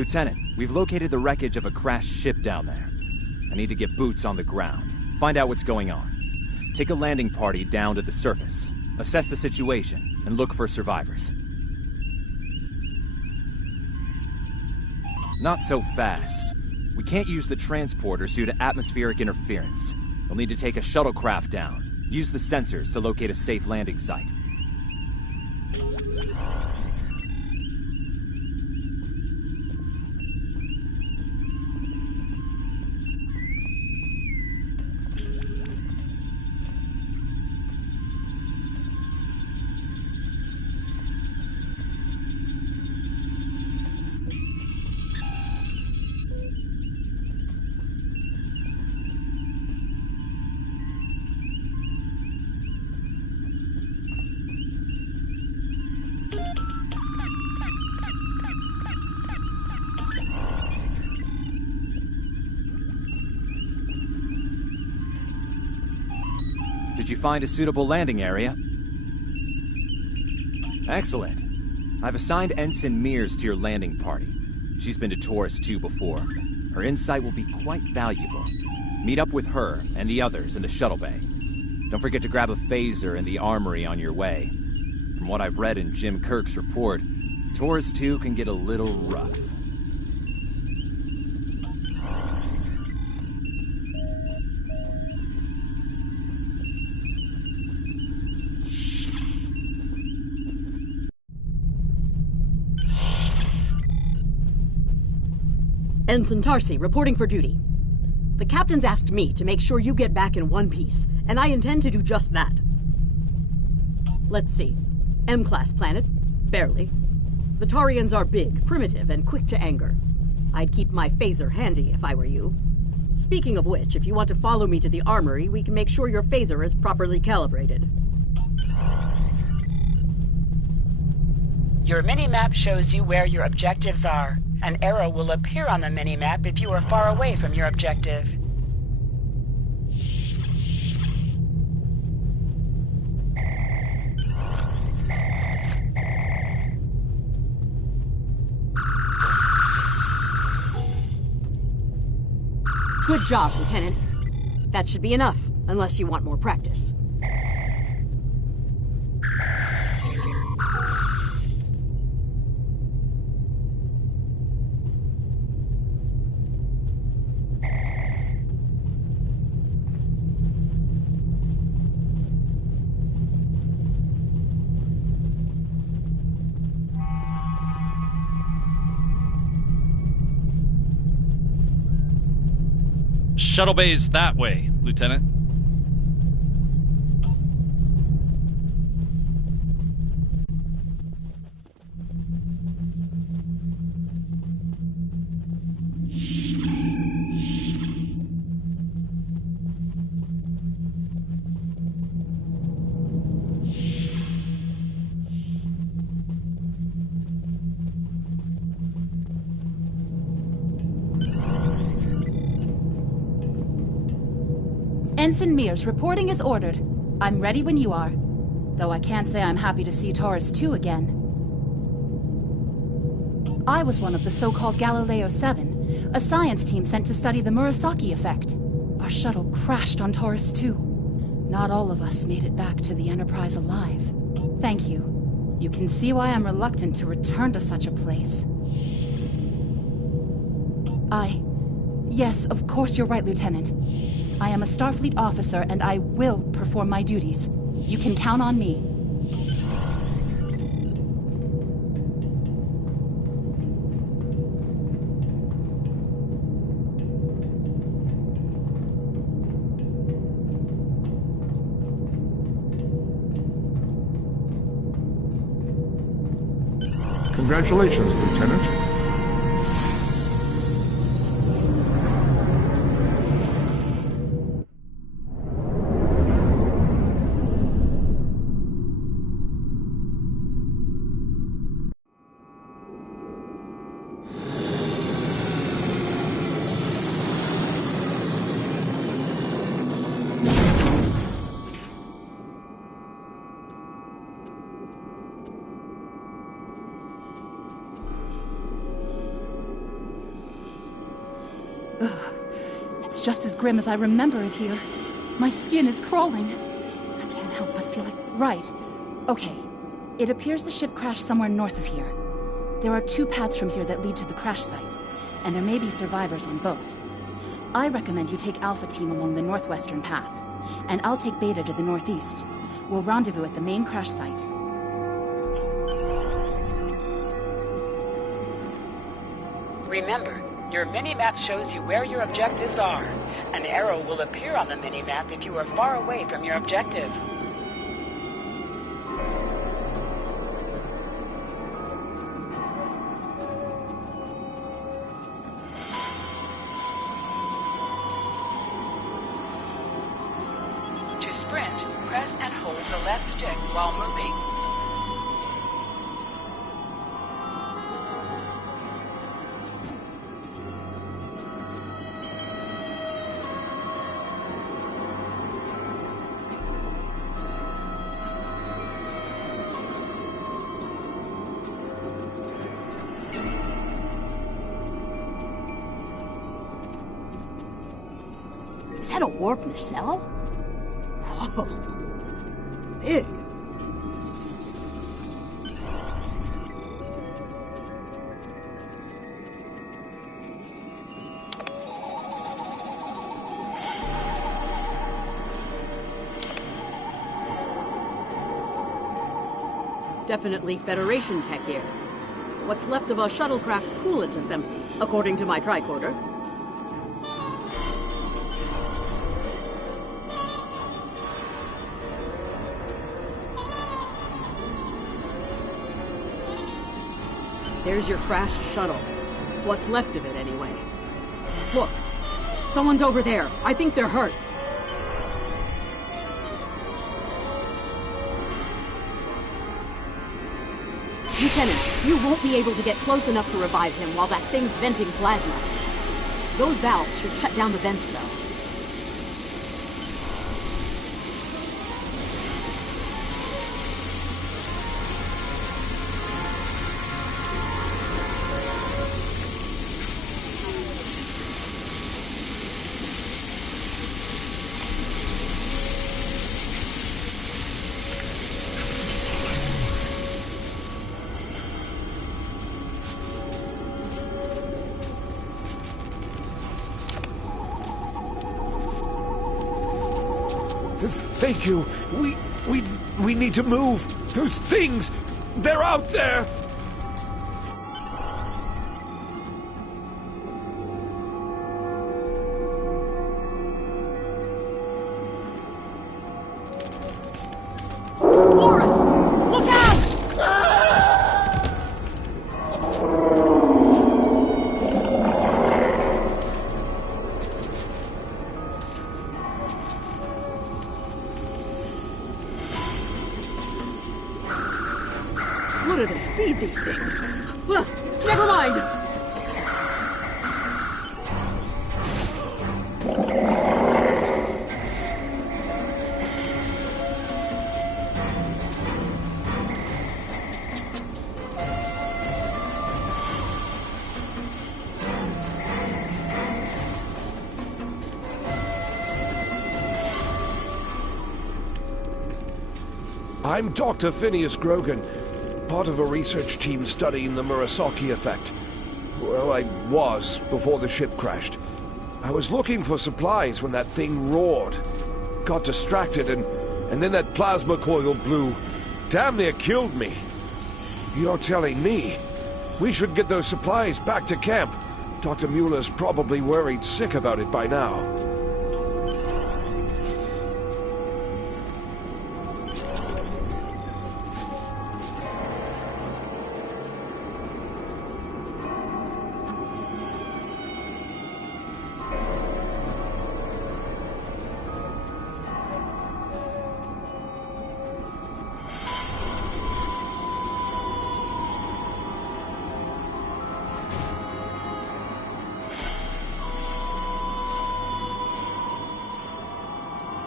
Lieutenant, we've located the wreckage of a crashed ship down there. I need to get boots on the ground, find out what's going on. Take a landing party down to the surface, assess the situation, and look for survivors. Not so fast. We can't use the transporters due to atmospheric interference. We'll need to take a shuttlecraft down, use the sensors to locate a safe landing site. Did you find a suitable landing area? Excellent. I've assigned Ensign Mears to your landing party. She's been to Taurus 2 before. Her insight will be quite valuable. Meet up with her and the others in the shuttle bay. Don't forget to grab a phaser in the armory on your way. From what I've read in Jim Kirk's report, Taurus 2 can get a little rough. Ensign Tarsi, reporting for duty. The captain's asked me to make sure you get back in one piece, and I intend to do just that. Let's see. M-class planet? Barely. The Tarians are big, primitive, and quick to anger. I'd keep my phaser handy if I were you. Speaking of which, if you want to follow me to the armory, we can make sure your phaser is properly calibrated. Your mini-map shows you where your objectives are. An arrow will appear on the mini-map if you are far away from your objective. Good job, Lieutenant. That should be enough, unless you want more practice. Shuttle bay's that way, Lieutenant. Ensign Mears, reporting as ordered. I'm ready when you are. Though I can't say I'm happy to see Taurus 2 again. I was one of the so-called Galileo 7, a science team sent to study the Murasaki effect. Our shuttle crashed on Taurus 2. Not all of us made it back to the Enterprise alive. Thank you. You can see why I'm reluctant to return to such a place. Yes, of course you're right, Lieutenant. I am a Starfleet officer, and I will perform my duties. You can count on me. Congratulations, Lieutenant. It's just as grim as I remember it here. My skin is crawling. I can't help but feel like... Right. Okay. It appears the ship crashed somewhere north of here. There are 2 paths from here that lead to the crash site, and there may be survivors on both. I recommend you take Alpha Team along the northwestern path, and I'll take Beta to the northeast. We'll rendezvous at the main crash site. Remember, your mini-map shows you where your objectives are. An arrow will appear on the mini-map if you are far away from your objective. To sprint, press and hold the left stick while moving. Is that a warp nacelle? Whoa. Big. Definitely Federation tech here. What's left of a shuttlecraft's coolant assembly, according to my tricorder. There's your crashed shuttle. What's left of it, anyway. Look, someone's over there. I think they're hurt. Lieutenant, you won't be able to get close enough to revive him while that thing's venting plasma. Those valves should shut down the vents, though. Thank you. We need to move. Those things, they're out there. What do they feed these things? Well, never mind! I'm Dr. Phineas Grogan, part of a research team studying the Murasaki effect. Well, I was before the ship crashed. I was looking for supplies when that thing roared. Got distracted and then that plasma coil blew. Damn near killed me. You're telling me we should get those supplies back to camp. Dr. Mueller's probably worried sick about it by now.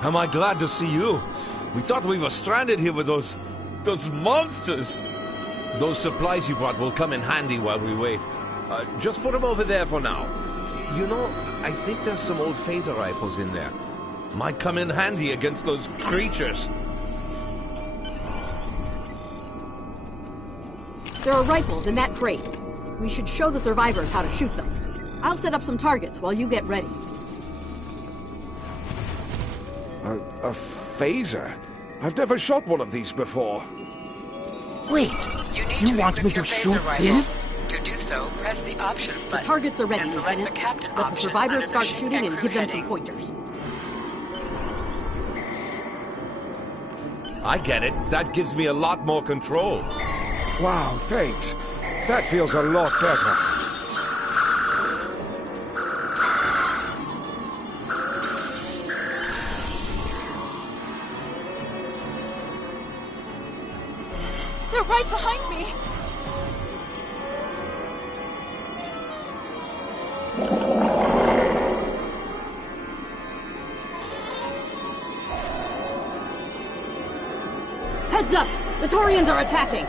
Am I glad to see you? We thought we were stranded here with those monsters. Those supplies you brought will come in handy while we wait. Just put them over there for now. You know, I think there's some old phaser rifles in there. Might come in handy against those creatures. There are rifles in that crate. We should show the survivors how to shoot them. I'll set up some targets while you get ready. A phaser? I've never shot one of these before. Wait, you want me to shoot this? To do so, press the options button. The targets are ready, and select Lieutenant. the captain Let the option survivors under start the shooting ship and and give crew them some heading. pointers. I get it. That gives me a lot more control. Wow, thanks. That feels a lot better. They're right behind me! Heads up! The Taurians are attacking!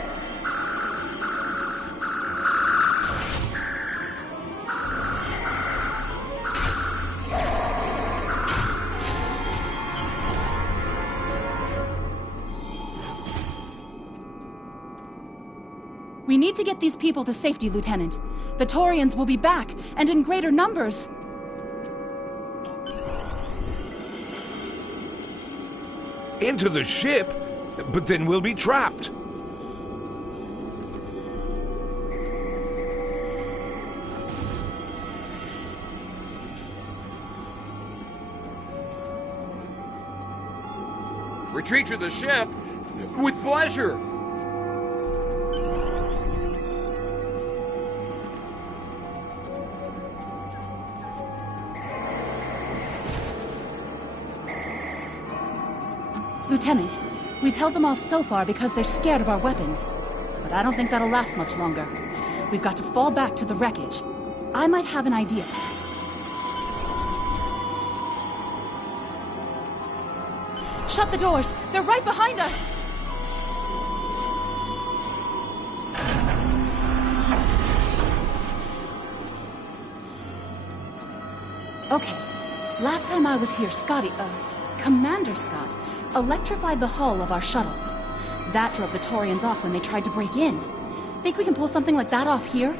We need to get these people to safety, Lieutenant. The Taurians will be back, and in greater numbers. Into the ship? But then we'll be trapped. Retreat to the ship? With pleasure! Lieutenant, we've held them off so far because they're scared of our weapons. But I don't think that'll last much longer. We've got to fall back to the wreckage. I might have an idea. Shut the doors! They're right behind us! Okay. Last time I was here, Commander Scott, electrified the hull of our shuttle. That drove the Taurians off when they tried to break in. Think we can pull something like that off here?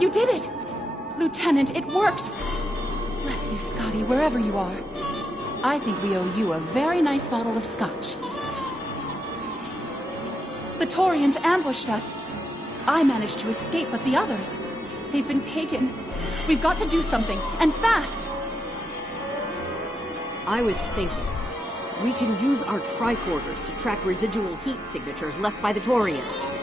You did it! Lieutenant, it worked! Bless you, Scotty, wherever you are. I think we owe you a very nice bottle of scotch. The Taurians ambushed us. I managed to escape, but the others, they've been taken. We've got to do something, and fast! I was thinking, we can use our tricorders to track residual heat signatures left by the Taurians.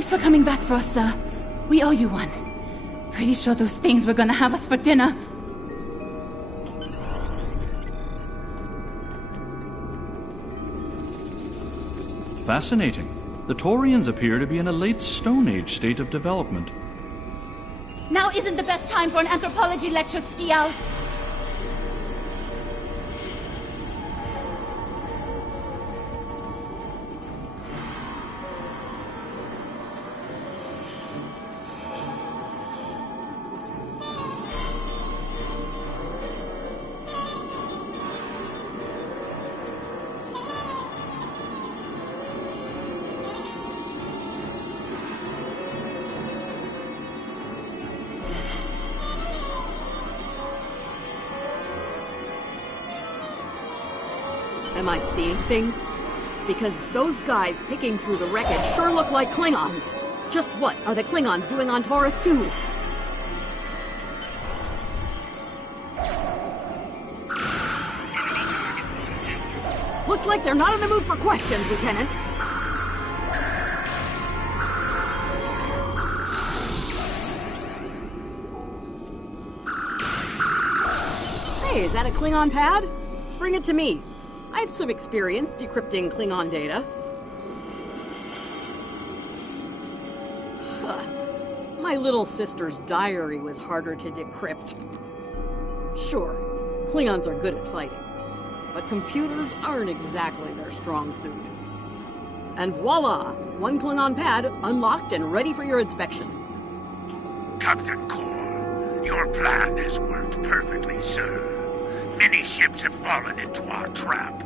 Thanks for coming back for us, sir. We owe you one. Pretty sure those things were gonna have us for dinner. Fascinating. The Taurians appear to be in a late Stone Age state of development. Now isn't the best time for an anthropology lecture, Ski-Owl. Am I seeing things? Because those guys picking through the wreckage sure look like Klingons. Just what are the Klingons doing on Taurus 2? Looks like they're not in the mood for questions, Lieutenant. Hey, is that a Klingon pad? Bring it to me. I have some experience decrypting Klingon data. Huh. my little sister's diary was harder to decrypt. Sure, Klingons are good at fighting, but computers aren't exactly their strong suit. And voila, one Klingon pad unlocked and ready for your inspection. Captain Core, your plan has worked perfectly, sir. Many ships have fallen into our trap.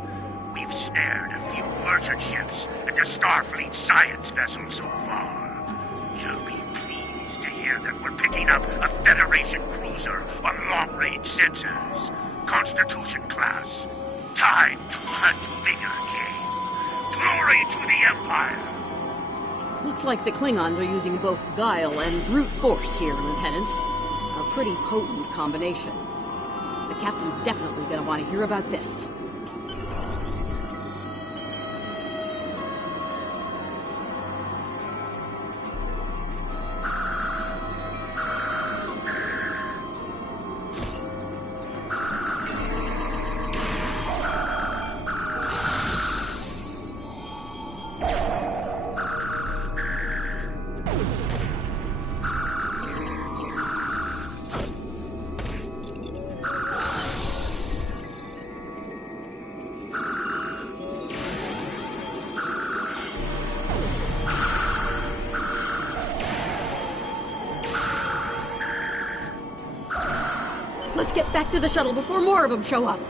We've snared a few merchant ships and a Starfleet science vessel so far. You'll be pleased to hear that we're picking up a Federation cruiser on long-range sensors. Constitution class. Time to hunt bigger game. Glory to the Empire! Looks like the Klingons are using both guile and brute force here, Lieutenant. A pretty potent combination. The captain's definitely gonna want to hear about this. Let's get back to the shuttle before more of them show up.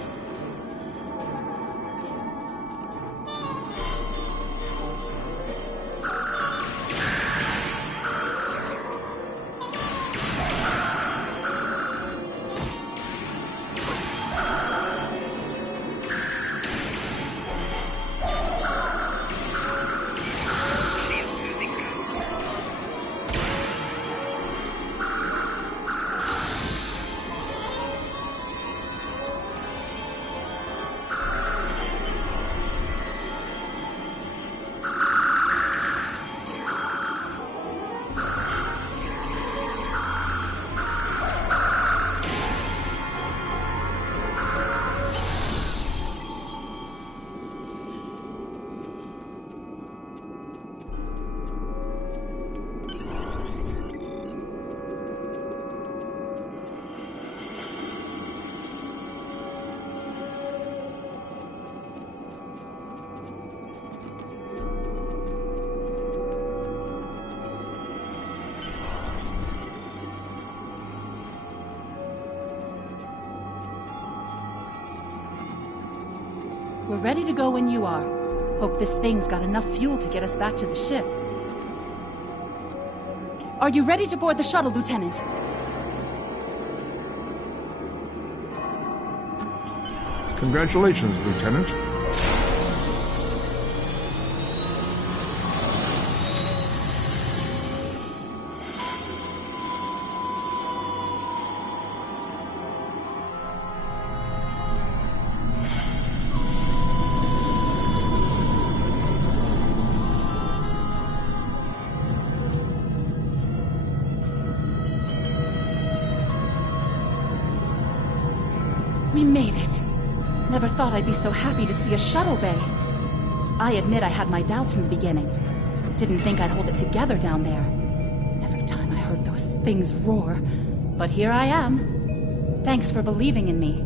We're ready to go when you are. Hope this thing's got enough fuel to get us back to the ship. Are you ready to board the shuttle, Lieutenant? Congratulations, Lieutenant. We made it. Never thought I'd be so happy to see a shuttle bay. I admit I had my doubts in the beginning. Didn't think I'd hold it together down there. Every time I heard those things roar. But here I am. Thanks for believing in me.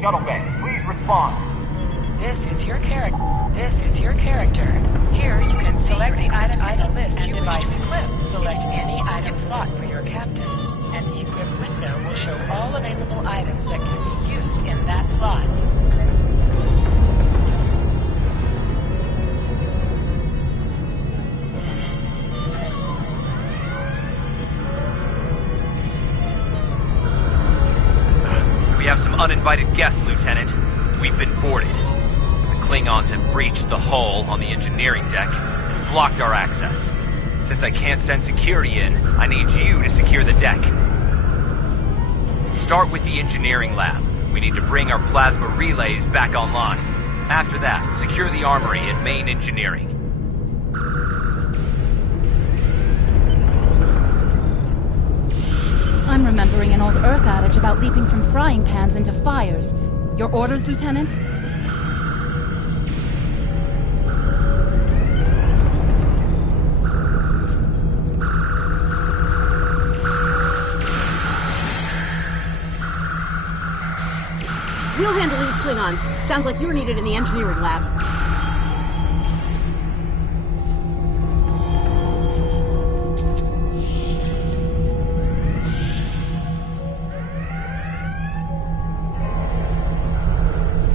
Shuttle bay, please respond. This is your character. Here you can select the item list and device clip. Select any item slot for your captain, and the equip window will show all available items that can be used in that slot. We have some uninvited guests, Lieutenant. We've been boarded. The Klingons have breached the hull on the engineering deck and blocked our access. Since I can't send security in, I need you to secure the deck. Start with the engineering lab. We need to bring our plasma relays back online. After that, secure the armory and main engineering. I'm remembering an old Earth adage about leaping from frying pans into fires. Your orders, Lieutenant? We'll handle these Klingons. Sounds like you're needed in the engineering lab.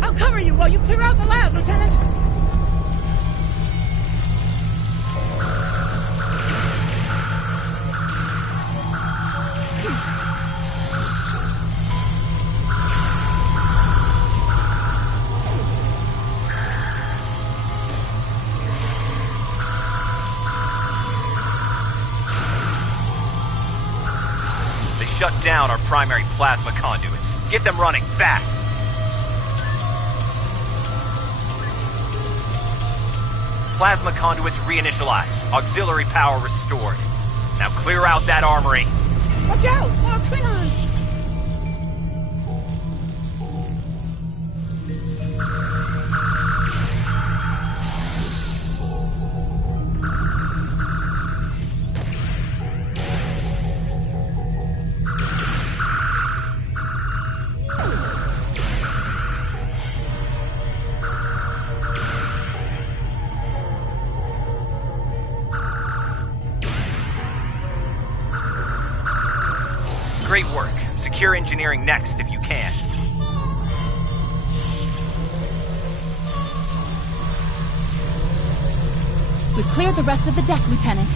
I'll cover you while you clear out the lab, Lieutenant! Shut down our primary plasma conduits. Get them running, fast! Plasma conduits reinitialized. Auxiliary power restored. Now clear out that armory. Watch out! More Klingons! Great work. Secure engineering next if you can. We've cleared the rest of the deck, Lieutenant.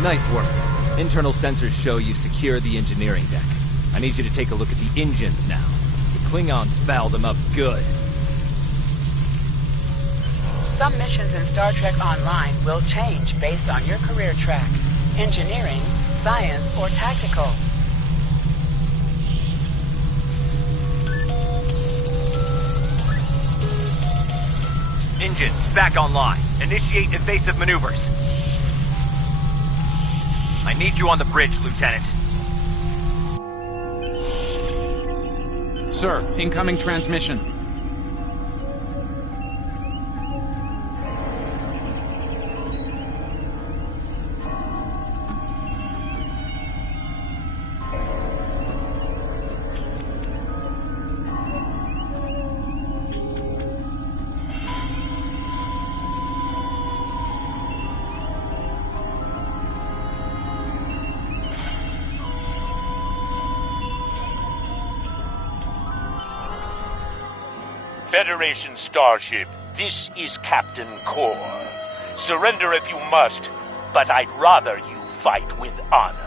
Nice work. Internal sensors show you secure the engineering deck. I need you to take a look at the engines now. The Klingons fouled them up good. Some missions in Star Trek Online will change based on your career track. Engineering, science, or tactical. Engines back online. Initiate evasive maneuvers. I need you on the bridge, Lieutenant. Sir, incoming transmission. Federation starship, this is Captain Core. Surrender if you must, but I'd rather you fight with honor.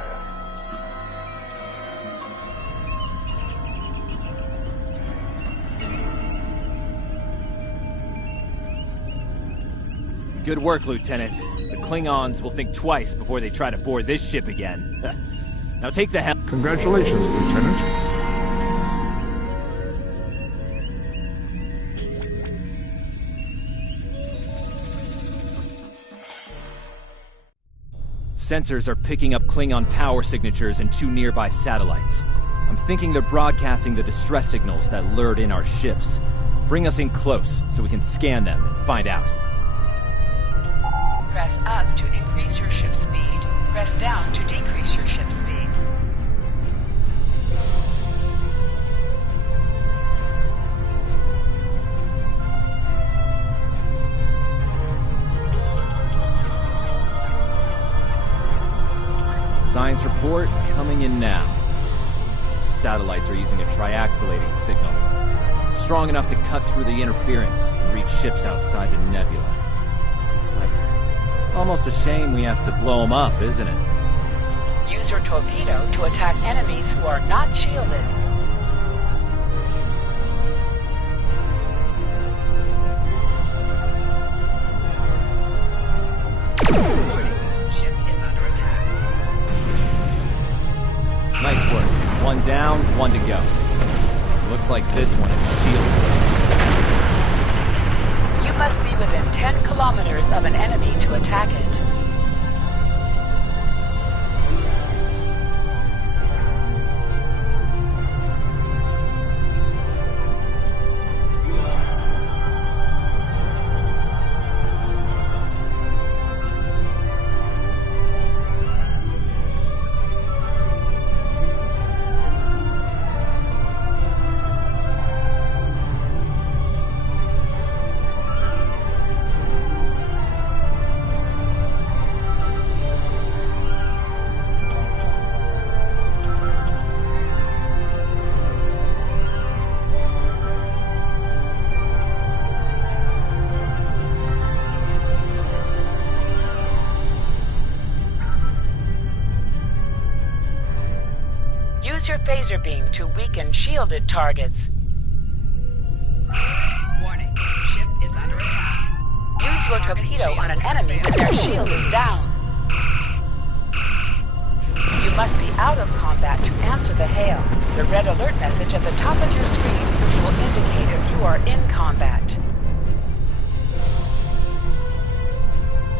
Good work, Lieutenant. The Klingons will think twice before they try to board this ship again. Now take the helm. Congratulations, Lieutenant. Sensors are picking up Klingon power signatures in 2 nearby satellites. I'm thinking they're broadcasting the distress signals that lured in our ships. Bring us in close so we can scan them and find out. Press up to increase your ship speed. Press down to decrease your ship speed. Science report coming in now. Satellites are using a triaxulating signal. Strong enough to cut through the interference and reach ships outside the nebula. Clever. Almost a shame we have to blow them up, isn't it? Use your torpedo to attack enemies who are not shielded. Warning, ship is under attack. Nice work. One down, one to go. Looks like this one is shielded. You must be within 10 kilometers of an enemy to attack it. Use your phaser beam to weaken shielded targets. Warning, ship is under attack. Use your torpedo on an enemy when their shield is down. You must be out of combat to answer the hail. The red alert message at the top of your screen will indicate if you are in combat.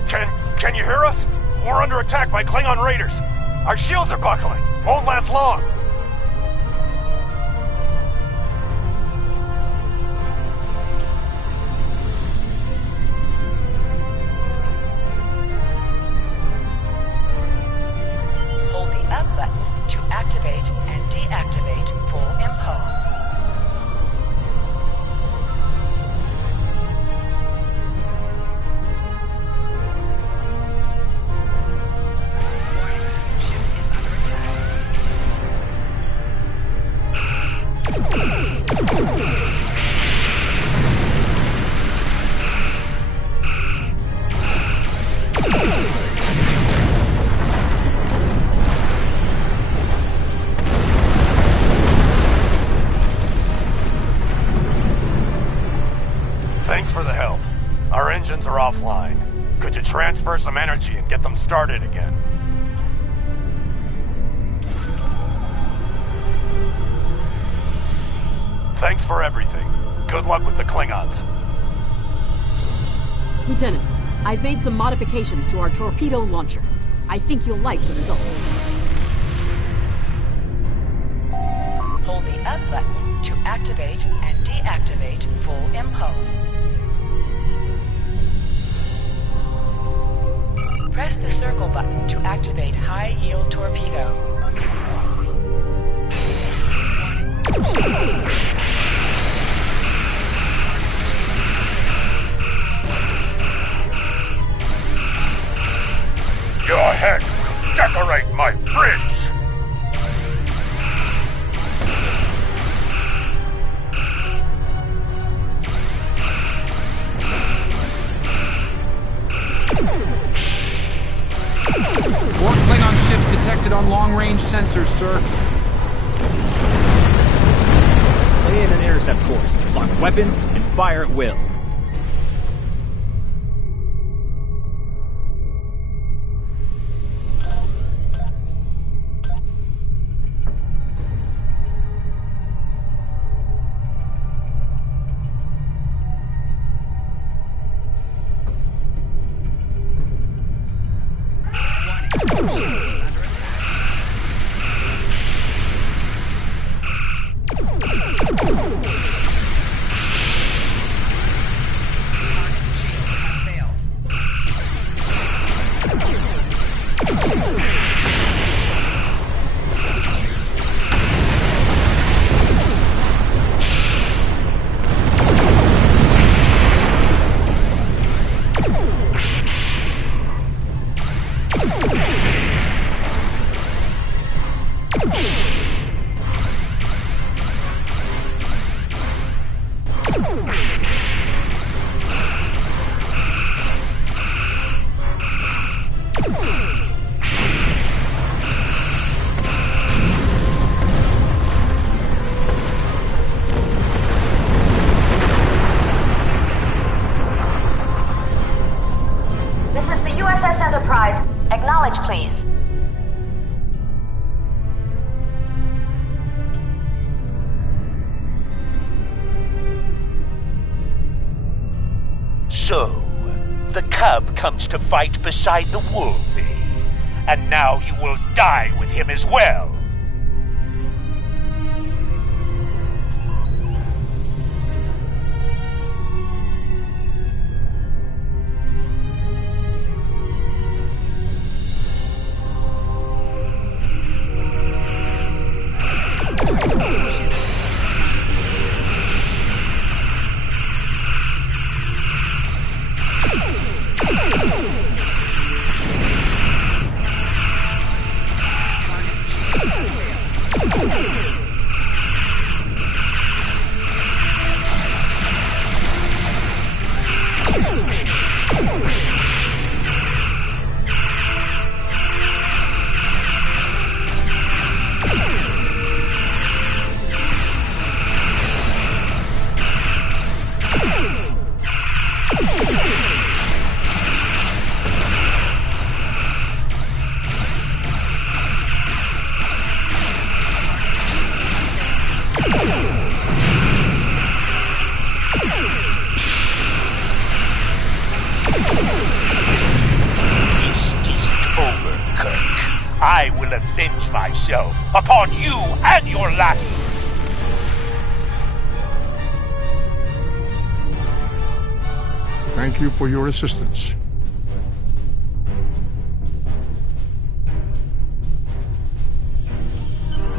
Can you hear us? We're under attack by Klingon raiders. Our shields are buckling. Won't last long. Hold the up button to activate and deactivate full impulse. Thanks for the help. Our engines are offline. Could you transfer some energy and get them started again? Thanks for everything. Good luck with the Klingons. Lieutenant, I've made some modifications to our torpedo launcher. I think you'll like the results. Hold the up button to activate and deactivate full impulse. Press the circle button to activate high-yield torpedo. Your head will decorate my bridge! More Klingon ships detected on long-range sensors, sir. Lay in an intercept course, lock weapons, and fire at will. So, the cub comes to fight beside the wolf, eh? And now you will die with him as well. I will avenge myself upon you and your lackey. Thank you for your assistance.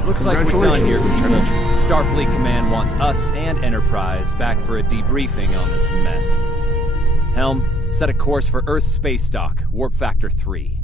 Looks like we're done here, Lieutenant. Starfleet Command wants us and Enterprise back for a debriefing on this mess. Helm, set a course for Earth space dock, warp factor 3.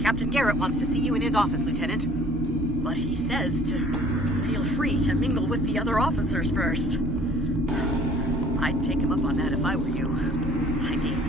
Captain Garrett wants to see you in his office, Lieutenant. But he says to feel free to mingle with the other officers first. I'd take him up on that if I were you. I mean...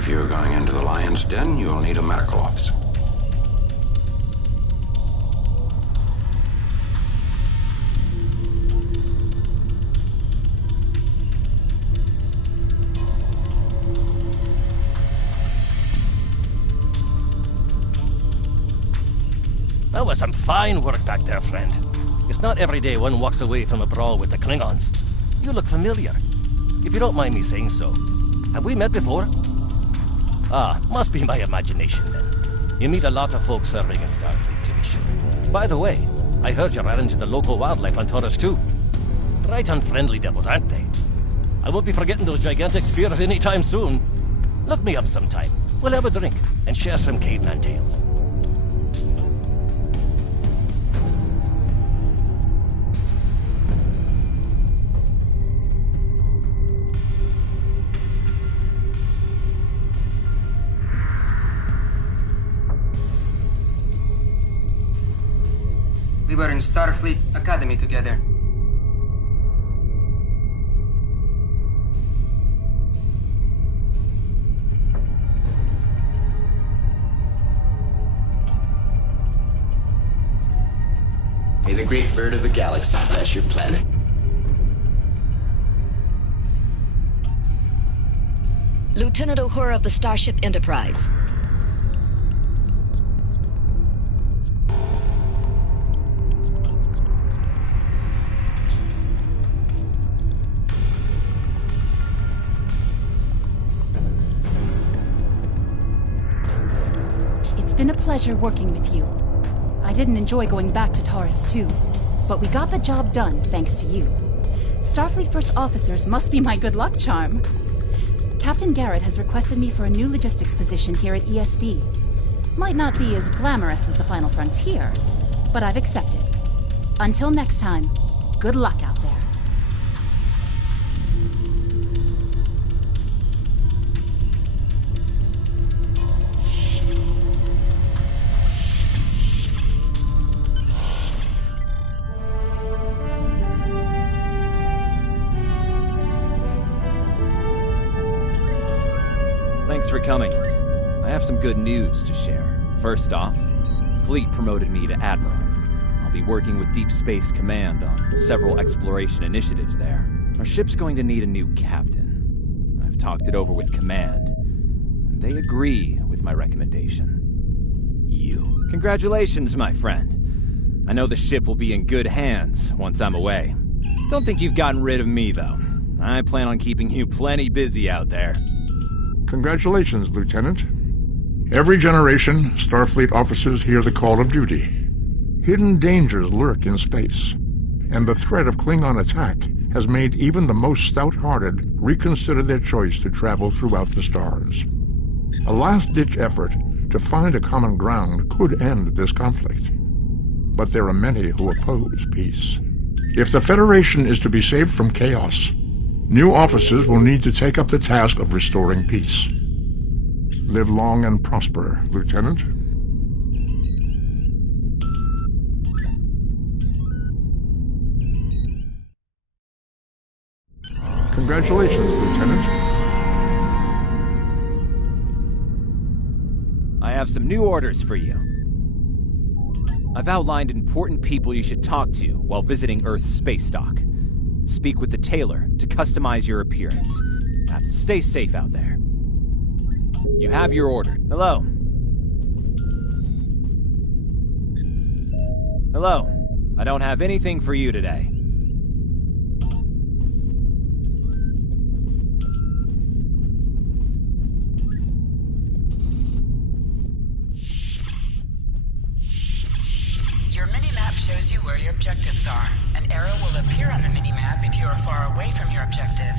If you're going into the lion's den, you'll need a medical officer. That was some fine work back there, friend. It's not every day one walks away from a brawl with the Klingons. You look familiar. If you don't mind me saying so. Have we met before? Ah, must be my imagination then. You meet a lot of folks serving in Starfleet, to be sure. By the way, I heard you ran into the local wildlife on Taurus too. Right unfriendly devils, aren't they? I won't be forgetting those gigantic spears anytime soon. Look me up sometime. We'll have a drink and share some caveman tales. We were in Starfleet Academy together. May the great bird of the galaxy bless your planet. Lieutenant Uhura of the Starship Enterprise. It's been a pleasure working with you. I didn't enjoy going back to Taurus too, but we got the job done thanks to you. Starfleet First Officers must be my good luck charm. Captain Garrett has requested me for a new logistics position here at ESD. Might not be as glamorous as the final frontier, but I've accepted. Until next time, good luck out there. Thanks for coming. I have some good news to share. First off, Fleet promoted me to Admiral. I'll be working with Deep Space Command on several exploration initiatives there. Our ship's going to need a new captain. I've talked it over with Command, and they agree with my recommendation. You. Congratulations, my friend. I know the ship will be in good hands once I'm away. Don't think you've gotten rid of me, though. I plan on keeping you plenty busy out there. Congratulations, Lieutenant. Every generation, Starfleet officers hear the call of duty. Hidden dangers lurk in space, and the threat of Klingon attack has made even the most stout-hearted reconsider their choice to travel throughout the stars. A last-ditch effort to find a common ground could end this conflict, but there are many who oppose peace. If the Federation is to be saved from chaos, new officers will need to take up the task of restoring peace. Live long and prosper, Lieutenant. Congratulations, Lieutenant. I have some new orders for you. I've outlined important people you should talk to while visiting Earth's space dock. Speak with the tailor to customize your appearance. Stay safe out there. You have your order. Hello. Hello. I don't have anything for you today. Your mini-map shows you where your objectives are. An arrow will appear on the mini-map if you are far away from your objective.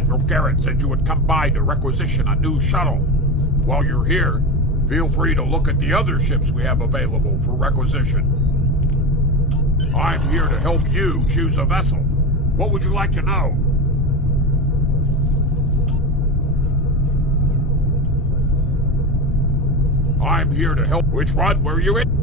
Admiral Garrett said you would come by to requisition a new shuttle. While you're here, feel free to look at the other ships we have available for requisition. I'm here to help you choose a vessel. What would you like to know? I'm here to help. Which one were you in?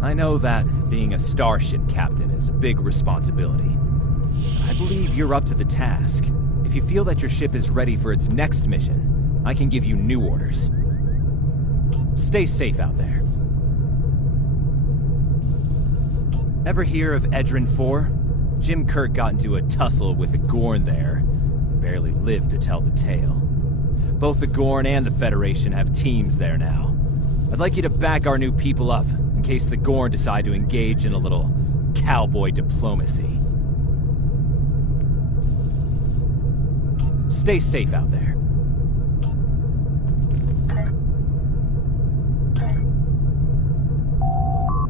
I know that being a starship captain is a big responsibility. I believe you're up to the task. If you feel that your ship is ready for its next mission, I can give you new orders. Stay safe out there. Ever hear of Edrin 4? Jim Kirk got into a tussle with the Gorn there. Barely lived to tell the tale. Both the Gorn and the Federation have teams there now. I'd like you to back our new people up, in case the Gorn decide to engage in a little cowboy diplomacy. Stay safe out there.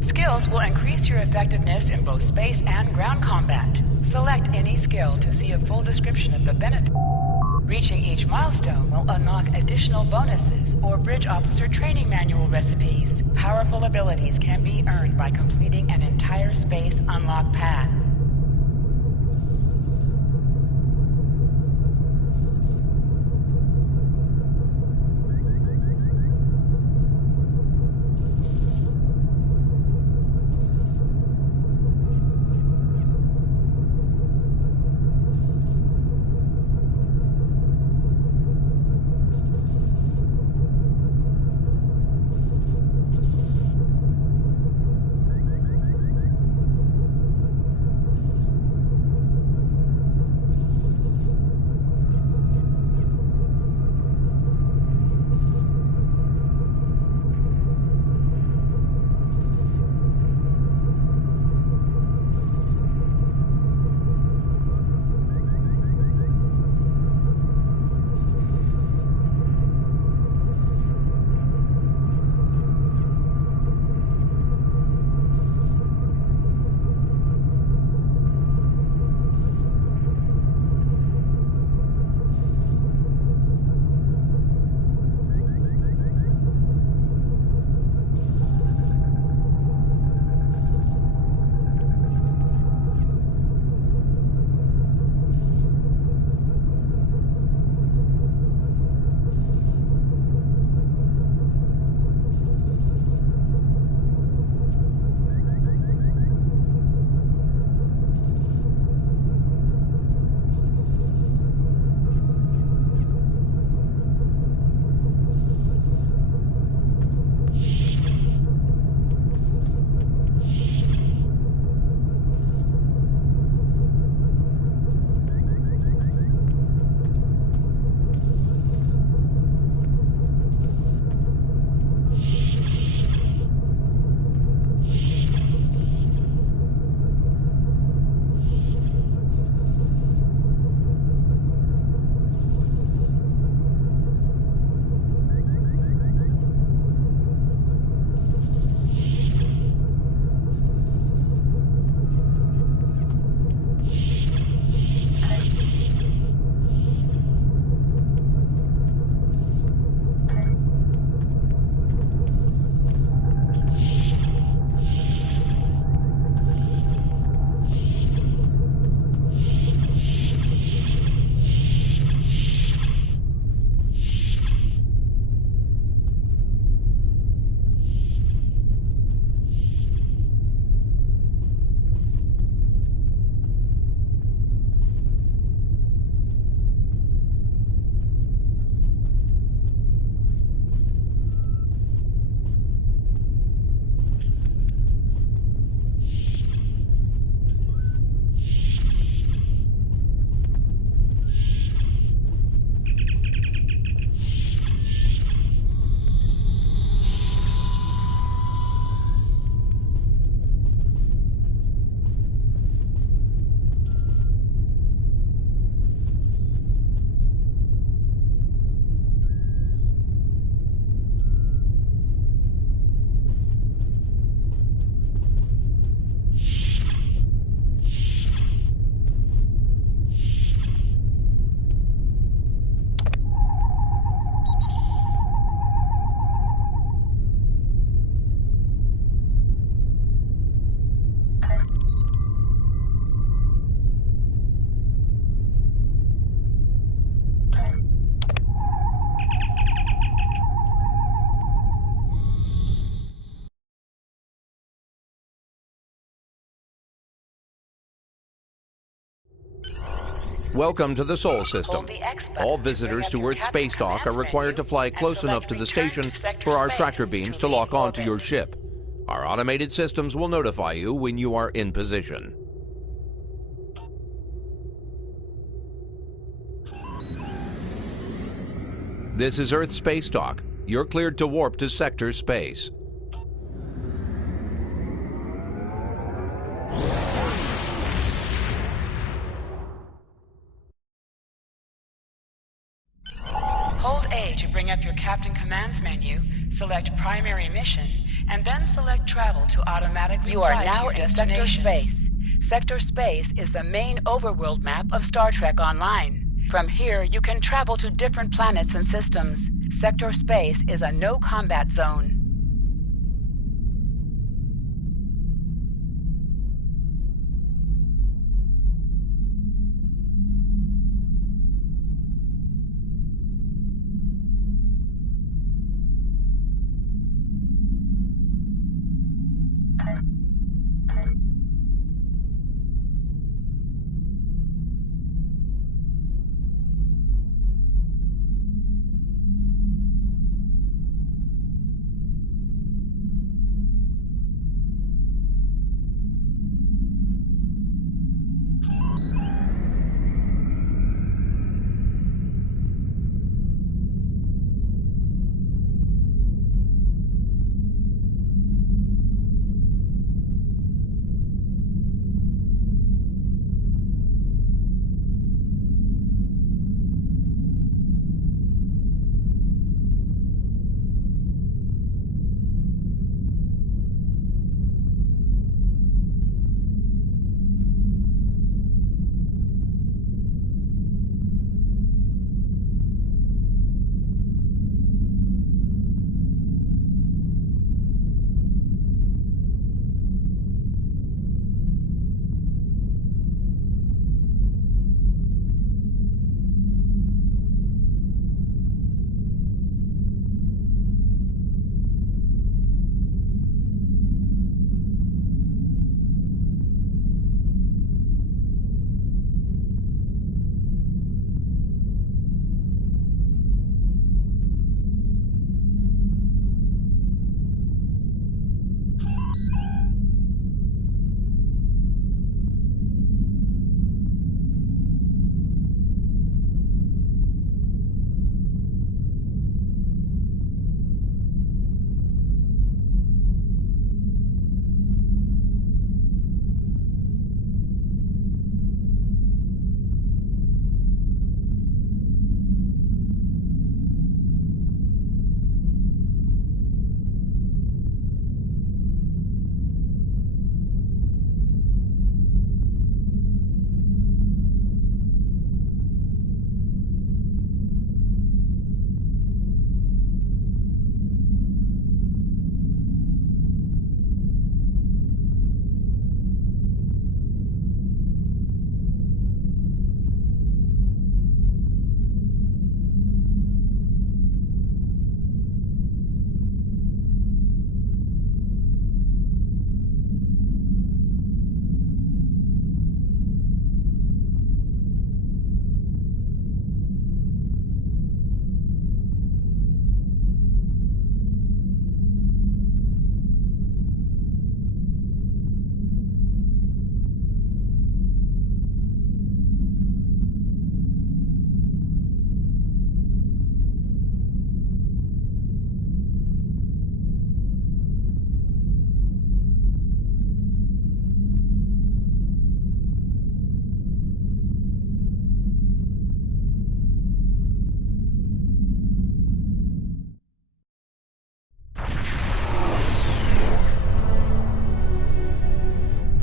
Skills will increase your effectiveness in both space and ground combat. Select any skill to see a full description of the benefit. Reaching each milestone will unlock additional bonuses or bridge officer training manual recipes. Powerful abilities can be earned by completing an entire space unlock path. Welcome to the Sol System. Hold the X button All to visitors bring to up Earth's your space dock are Captain required to Command's fly menu close and enough to the select station Return to Sector for our Space tractor beams to to lock leave onto your orbit. ship. Our automated systems will notify you when you are in position. This is Earth Space Dock. You're cleared to warp to Sector Space. Hold A to bring up your Captain Command's menu, select Primary Mission, and then select Travel to automatically You are fly to now your in Sector destination. Space. Sector Space is the main overworld map of Star Trek Online. From here, you can travel to different planets and systems. Sector Space is a no-combat zone.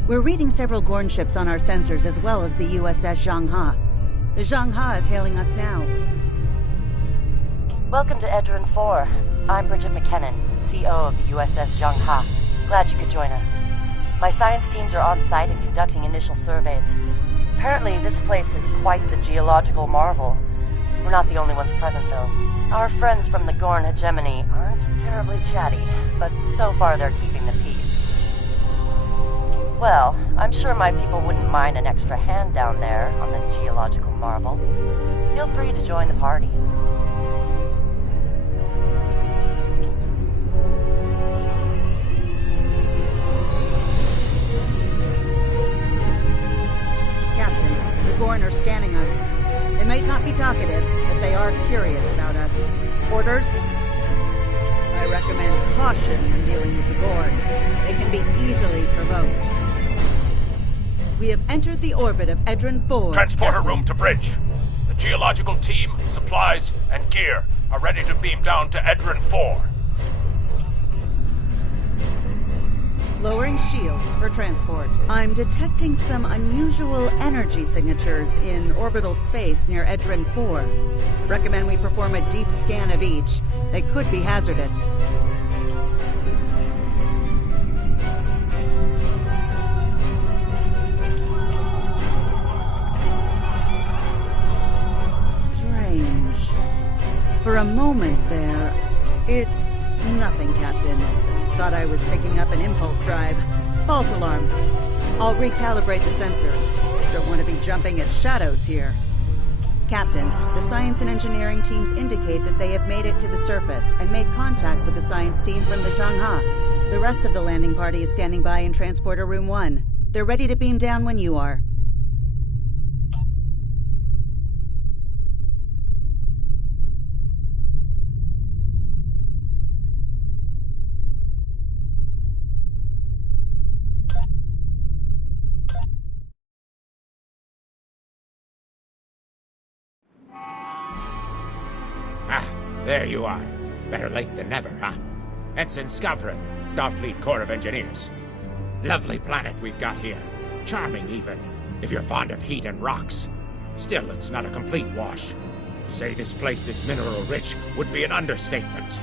We're reading several Gorn ships on our sensors as well as the USS Zhangha. The Zhangha is hailing us now. Welcome to Edrin 4. I'm Bridget McKinnon, CO of the USS Zhangha. Glad you could join us. My science teams are on site and conducting initial surveys. Apparently, this place is quite the geological marvel. We're not the only ones present, though. Our friends from the Gorn hegemony aren't terribly chatty, but so far they're keeping the peace. Well, I'm sure my people wouldn't mind an extra hand down there on the geological marvel. Feel free to join the party. Captain, the Gorn are scanning us. They might not be talkative, but they are curious about us. Orders? I recommend caution when dealing with the Gorn. They can be easily provoked. We have entered the orbit of Edron 4. Transporter room to bridge. The geological team, supplies, and gear are ready to beam down to Edron 4. Lowering shields for transport. I'm detecting some unusual energy signatures in orbital space near Edron 4. Recommend we perform a deep scan of each. They could be hazardous. Strange. For a moment there, it's nothing, Captain. Thought I was picking up an impulse drive. False alarm. I'll recalibrate the sensors. Don't want to be jumping at shadows here. Captain, the science and engineering teams indicate that they have made it to the surface and made contact with the science team from the Zhangha. The rest of the landing party is standing by in Transporter Room 1. They're ready to beam down when you are. There you are. Better late than never, huh? Ensign Skavron, Starfleet Corps of Engineers. Lovely planet we've got here. Charming, even, if you're fond of heat and rocks. Still, it's not a complete wash. To say this place is mineral-rich would be an understatement.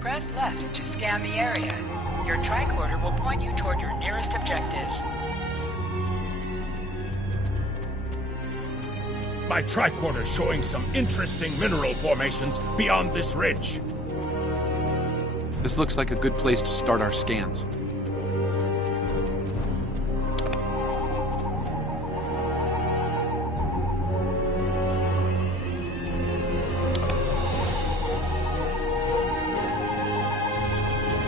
Press left to scan the area. Your tricorder will point you toward your nearest objective. My tricorder's showing some interesting mineral formations beyond this ridge. This looks like a good place to start our scans.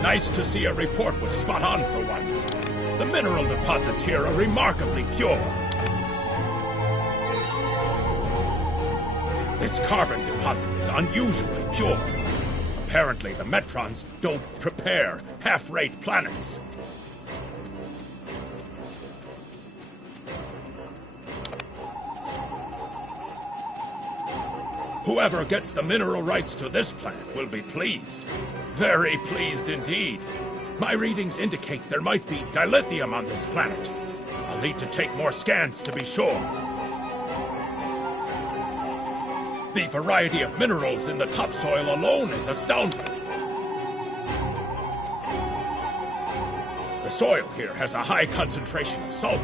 Nice to see a report was spot on for once. The mineral deposits here are remarkably pure. This carbon deposit is unusually pure. Apparently, the Metrons don't prepare half-rate planets. Whoever gets the mineral rights to this planet will be pleased. Very pleased indeed. My readings indicate there might be dilithium on this planet. I'll need to take more scans to be sure. The variety of minerals in the topsoil alone is astounding. The soil here has a high concentration of sulfur.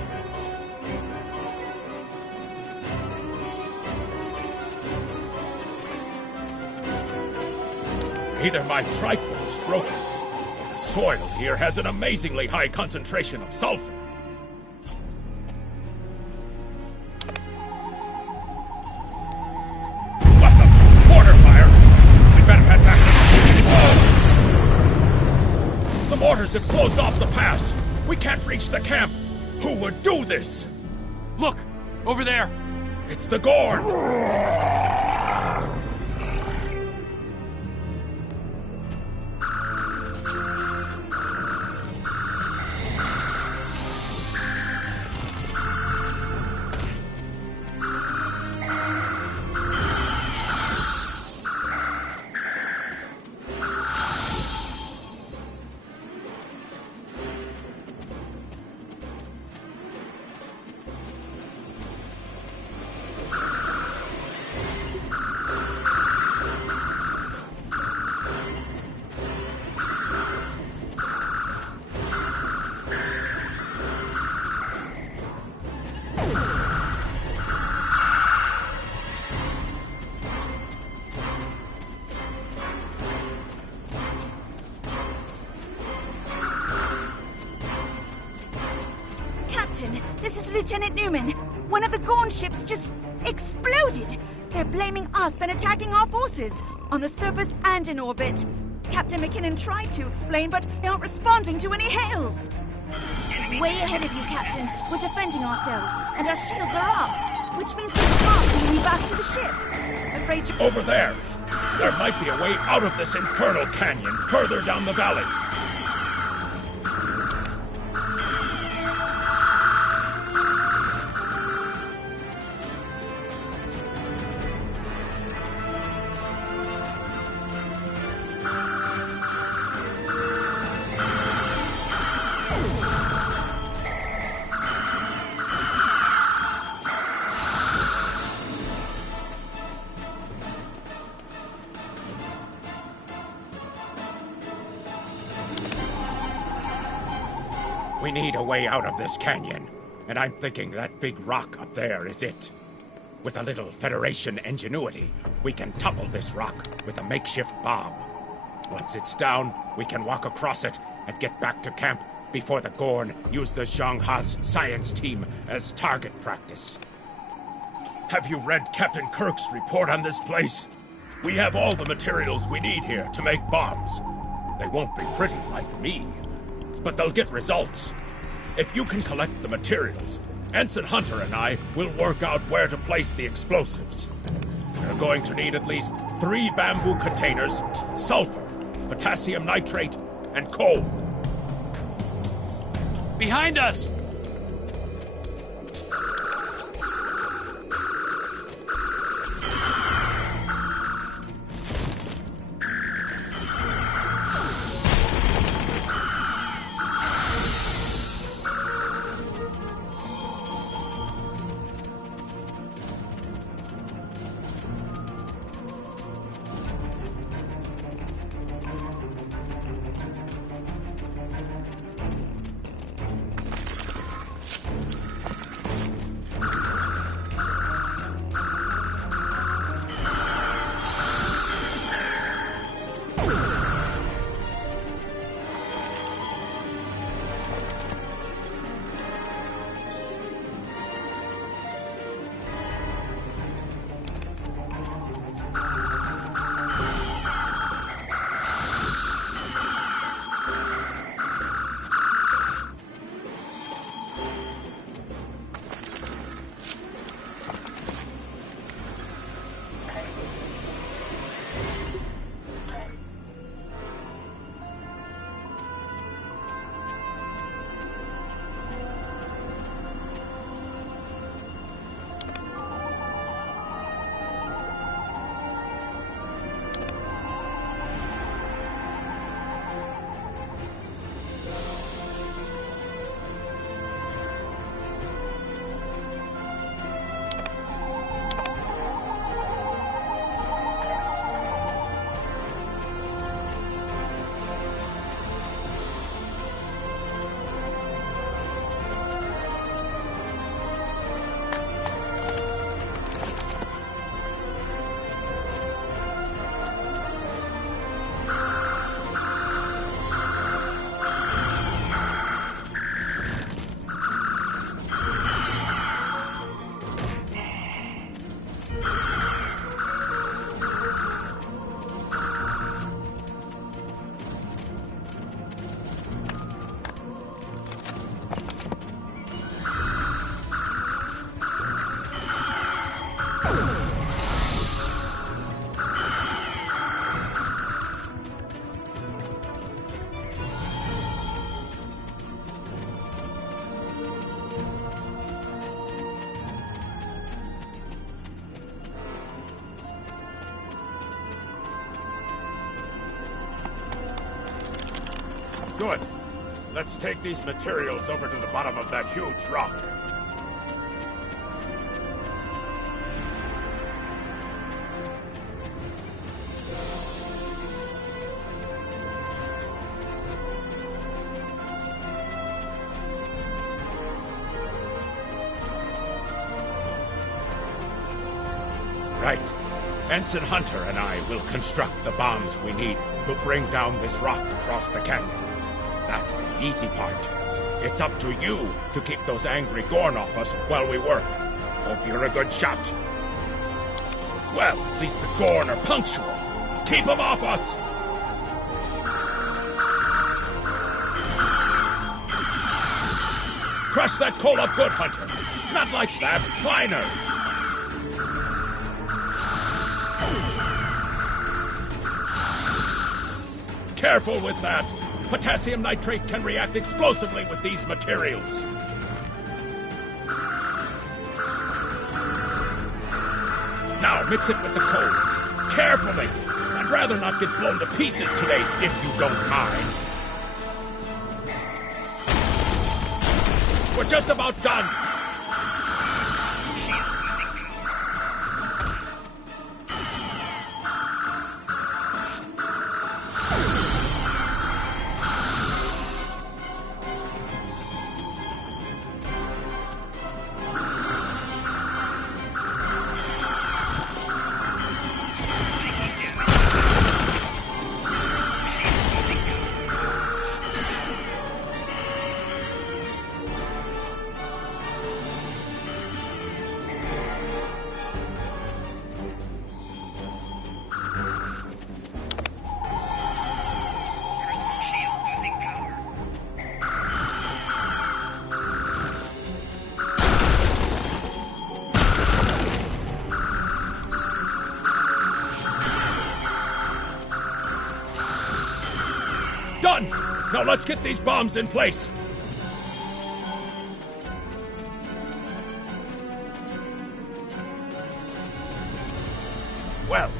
Either my tricorder is broken, or the soil here has an amazingly high concentration of sulfur. Mortars have closed off the pass. We can't reach the camp. Who would do this? Look! Over there! It's the Gorn! Lieutenant Newman. One of the Gorn ships just exploded. They're blaming us and attacking our forces, on the surface and in orbit. Captain McKinnon tried to explain, but they aren't responding to any hails. Way ahead of you, Captain. We're defending ourselves, and our shields are up, which means we can't bring you back to the ship. Afraid you... Over there! There might be a way out of this infernal canyon further down the valley. We need a way out of this canyon, and I'm thinking that big rock up there is it. With a little Federation ingenuity, we can topple this rock with a makeshift bomb. Once it's down, we can walk across it and get back to camp before the Gorn use the Zhang Ha's science team as target practice. Have you read Captain Kirk's report on this place? We have all the materials we need here to make bombs. They won't be pretty like me, but they'll get results. If you can collect the materials, Ensign Hunter and I will work out where to place the explosives. We're going to need at least 3 bamboo containers, sulfur, potassium nitrate, and coal. Behind us! Good. Let's take these materials over to the bottom of that huge rock. Right. Ensign Hunter and I will construct the bombs we need to bring down this rock across the canyon. That's the easy part. It's up to you to keep those angry Gorn off us while we work. Hope you're a good shot. Well, at least the Gorn are punctual. Keep them off us! Crush that coal up good, Hunter. Not like that, finer. Careful with that. Potassium nitrate can react explosively with these materials. Now mix it with the coal. Carefully. I'd rather not get blown to pieces today, if you don't mind. We're just about done. Done! Now let's get these bombs in place! Well,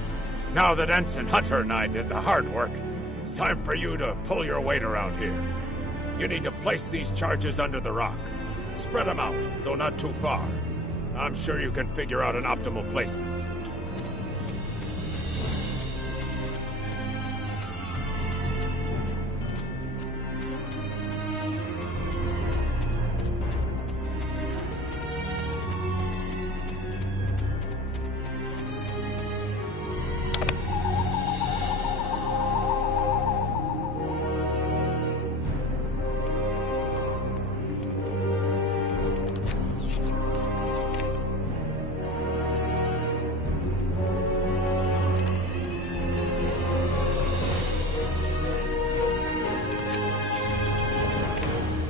now that Ensign Hunter and I did the hard work, it's time for you to pull your weight around here. You need to place these charges under the rock. Spread them out, though not too far. I'm sure you can figure out an optimal placement.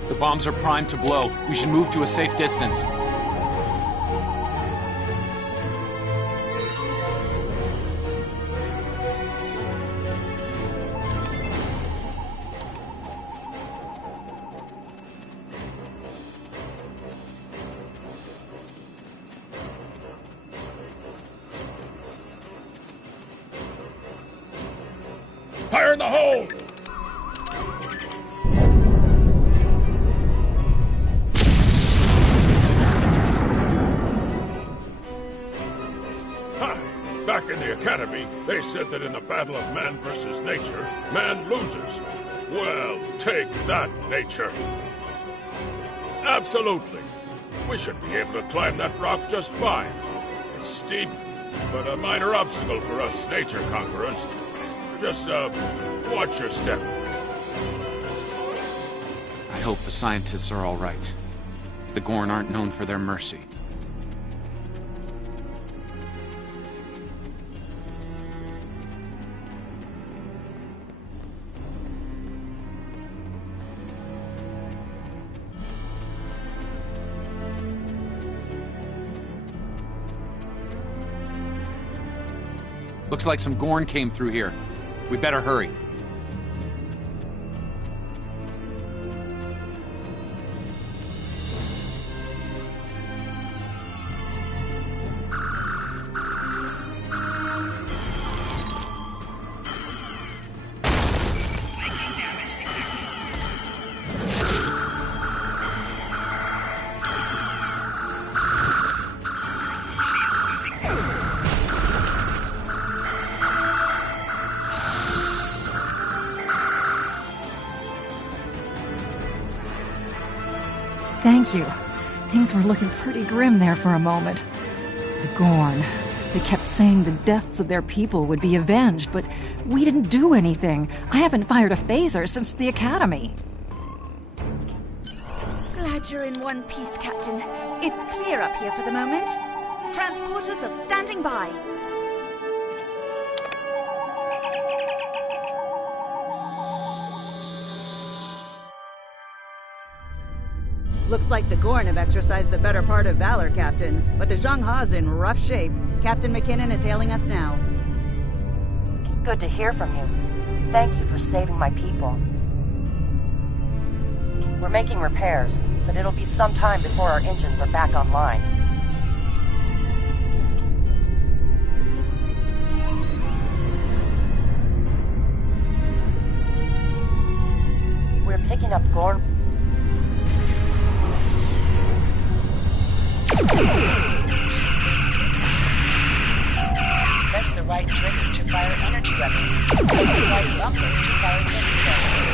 The bombs are primed to blow. We should move to a safe distance. Fire in the hole! Back in the Academy, they said that in the battle of man versus nature, man loses. Well, take that, nature. Absolutely. We should be able to climb that rock just fine. It's steep, but a minor obstacle for us nature conquerors. Just, watch your step. I hope the scientists are all right. The Gorn aren't known for their mercy. Looks like some Gorn came through here. We better hurry. Thank you. Things were looking pretty grim there for a moment. The Gorn. They kept saying the deaths of their people would be avenged, but we didn't do anything. I haven't fired a phaser since the Academy. Glad you're in one piece, Captain. It's clear up here for the moment. Transporters are standing by. Looks like the Gorn have exercised the better part of valor, Captain. But the Zhangha's in rough shape. Captain McKinnon is hailing us now. Good to hear from you. Thank you for saving my people. We're making repairs, but it'll be some time before our engines are back online. We're picking up Gorn. Press the right trigger to fire energy weapons. Press the right bumper to fire torpedoes.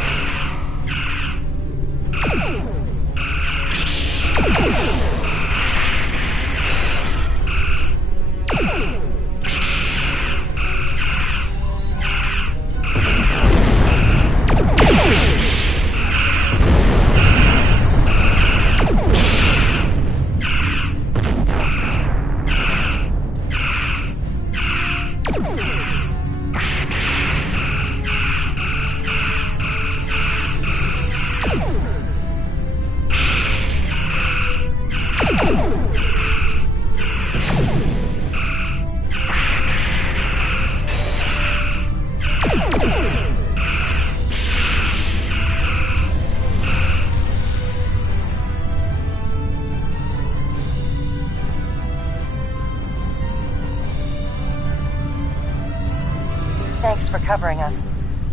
Thanks for covering us.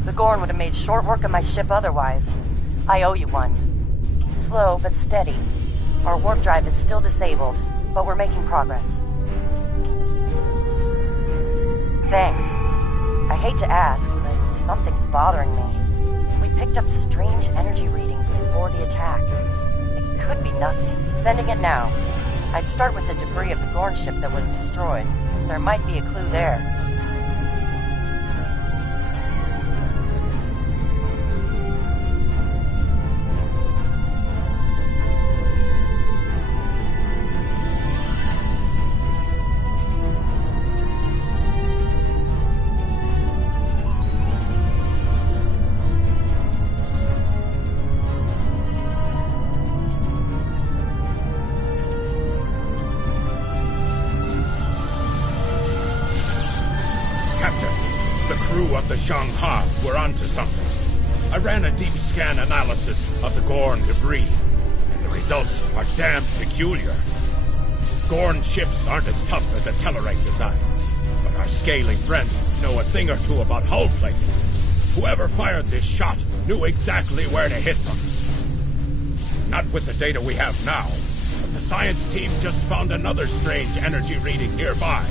The Gorn would have made short work of my ship otherwise. I owe you one. Slow but steady. Our warp drive is still disabled, but we're making progress. Thanks. I hate to ask, but something's bothering me. We picked up strange energy readings before the attack. It could be nothing. Sending it now. I'd start with the debris of the Gorn ship that was destroyed. There might be a clue there. The Zhangha were onto something. I ran a deep scan analysis of the Gorn debris, and the results are damn peculiar. Gorn ships aren't as tough as a Tellarite design, but our scaling friends know a thing or two about hull plating. Whoever fired this shot knew exactly where to hit them. Not with the data we have now, but the science team just found another strange energy reading nearby.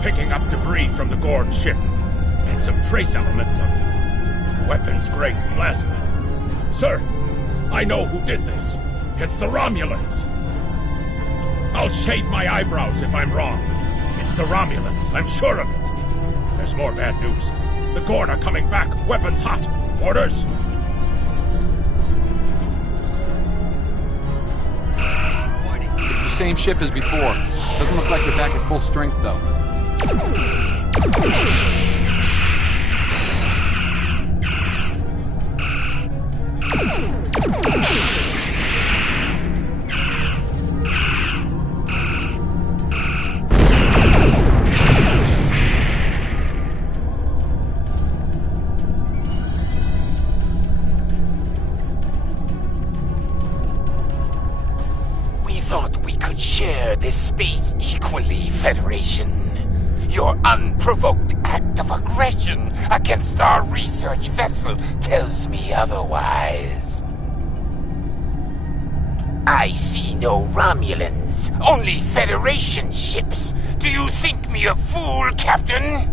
Picking up debris from the Gorn ship, and some trace elements of weapons-grade plasma. Sir, I know who did this. It's the Romulans. I'll shave my eyebrows if I'm wrong. It's the Romulans, I'm sure of it. There's more bad news. The Gorn are coming back, weapons hot. Orders? It's the same ship as before. Doesn't look like they're back at full strength, though. We thought we could share this space equally, Federation. Your unprovoked act of aggression against our research vessel tells me otherwise. I see no Romulans, only Federation ships. Do you think me a fool, Captain?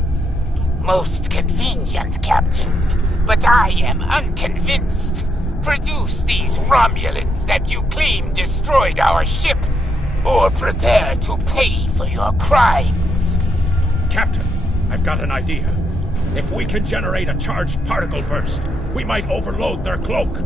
Most convenient, Captain, but I am unconvinced. Produce these Romulans that you claim destroyed our ship, or prepare to pay for your crimes. Captain, I've got an idea. If we can generate a charged particle burst, we might overload their cloak.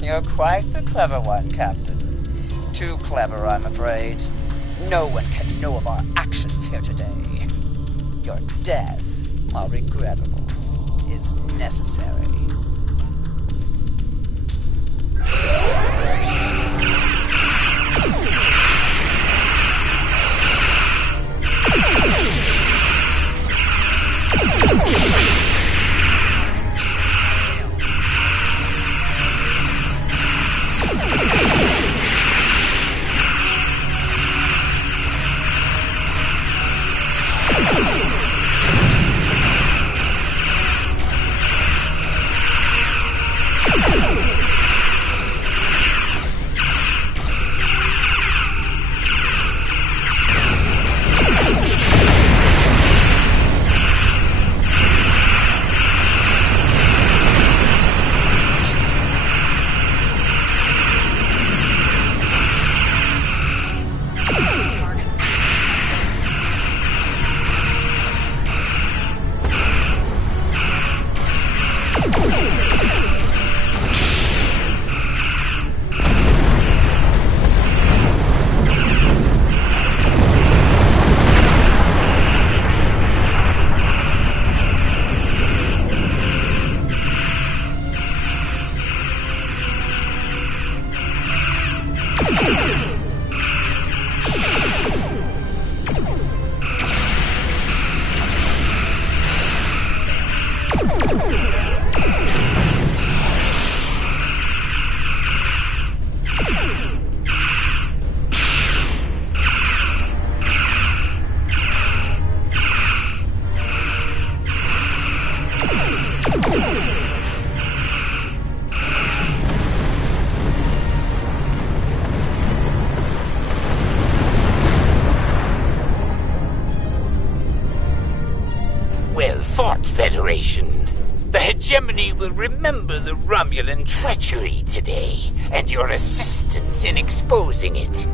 You're quite the clever one, Captain. Too clever, I'm afraid. No one can know of our actions here today. Your death, while regrettable, is necessary. Well fought, Federation. The hegemony will remember the Romulan treachery today, and your assistance in exposing it.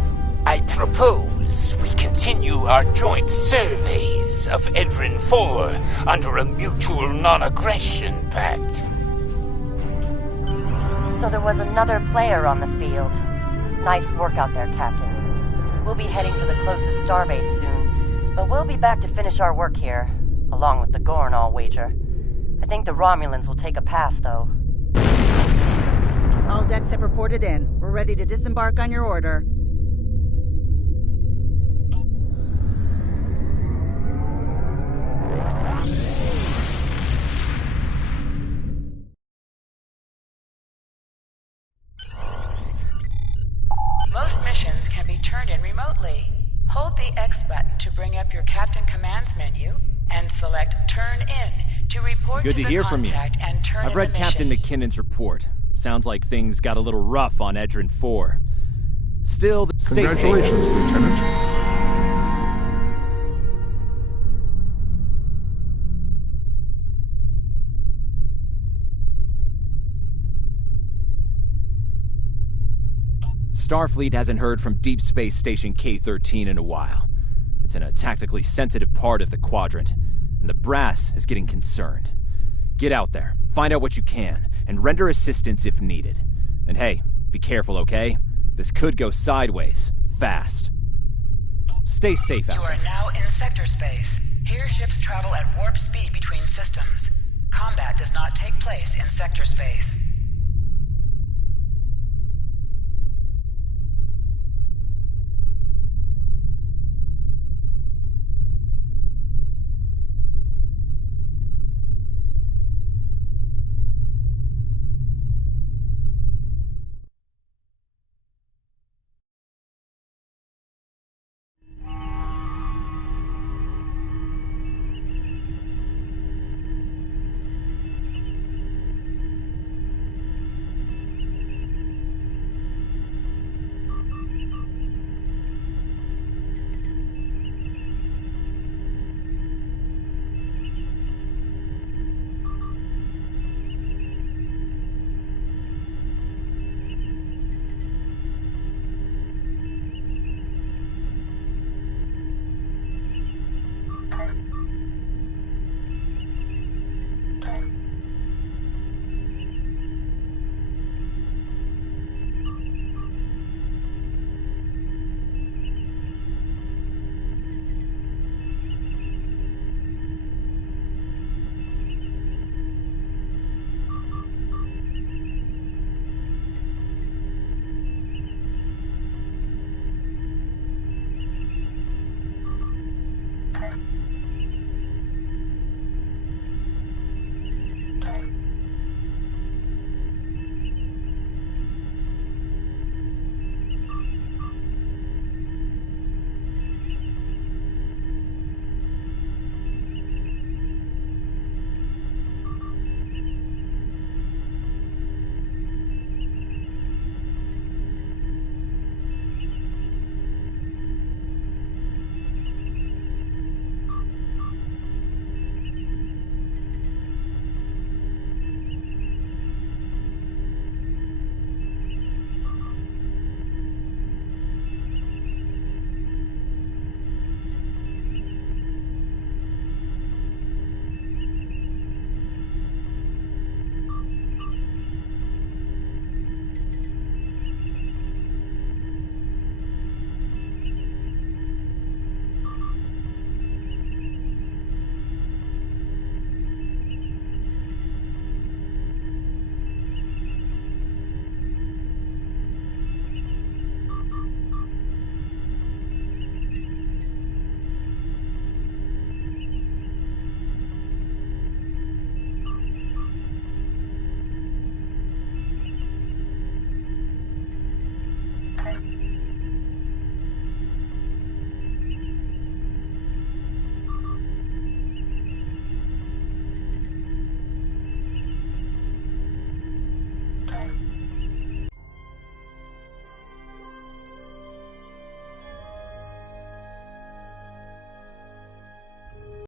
I propose we continue our joint surveys of Edrin 4 under a mutual non-aggression pact. So there was another player on the field. Nice work out there, Captain. We'll be heading for the closest starbase soon, but we'll be back to finish our work here, along with the Gorn, I'll wager. I think the Romulans will take a pass, though. All decks have reported in. We're ready to disembark on your order. Most missions can be turned in remotely. Hold the X button to bring up your Captain Commands menu and select Turn In to report Good to the hear from you. contact and turn I've in read the Captain mission. McKinnon's report. Sounds like things got a little rough on Edrin 4. Still, stay safe. Congratulations, Lieutenant. Starfleet hasn't heard from Deep Space Station K-13 in a while. It's in a tactically sensitive part of the quadrant, and the brass is getting concerned. Get out there, find out what you can, and render assistance if needed. And hey, be careful, okay? This could go sideways, fast. Stay safe out You there. are now in sector space. Here ships travel at warp speed between systems. Combat does not take place in sector space.